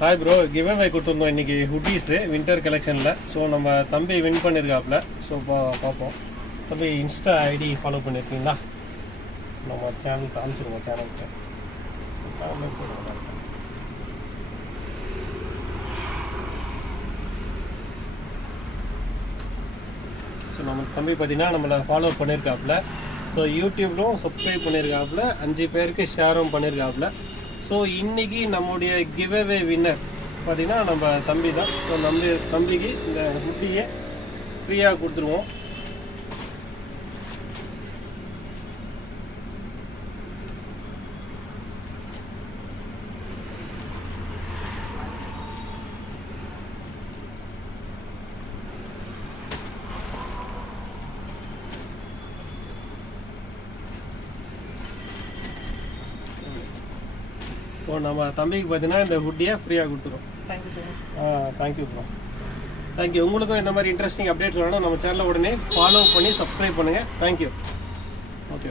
Hi bro, give away கொடுத்துருந்தோம் இன்றைக்கி ஹுட்டீஸு winter கலெக்ஷனில். ஸோ நம்ம தம்பி வின் பண்ணியிருக்காப்புல. ஸோ பார்ப்போம். தம்பி இன்ஸ்டா ஐடி ஃபாலோ பண்ணியிருக்கீங்களா? நம்ம சேனலுக்கு அனுப்பிச்சிருவோம். சேனலுக்கு ஸோ நம்ம தம்பி பார்த்தீங்கன்னா நம்மளை ஃபாலோ பண்ணியிருக்காப்புல. ஸோ யூடியூப்லும் சப்ஸ்கிரைப் பண்ணியிருக்காப்புல, 5 பேருக்கு ஷேரும் பண்ணியிருக்காப்புல. ஸோ இன்றைக்கி நம்முடைய கிவ் அவே வின்னர் பார்த்தீங்கன்னா நம்ம தம்பி தான். ஸோ தம்பிக்கு இந்த ஹுட்டியை ஃப்ரீயாக கொடுத்துருவோம். ஸோ நம்ம தம்பிக்கு பார்த்தீங்கன்னா இந்த ஹுட்டியை ஃப்ரீயாக கொடுத்துரும். Thank you so much. Thank you bro, thank you. உங்களுக்கும் இந்த மாதிரி இன்ட்ரெஸ்டிங் அப்டேட்ஸ் வேணும் நம்ம சேனலை உடனே ஃபாலோ பண்ணி சப்ஸ்கிரைப் பண்ணுங்கள். தேங்க்யூ.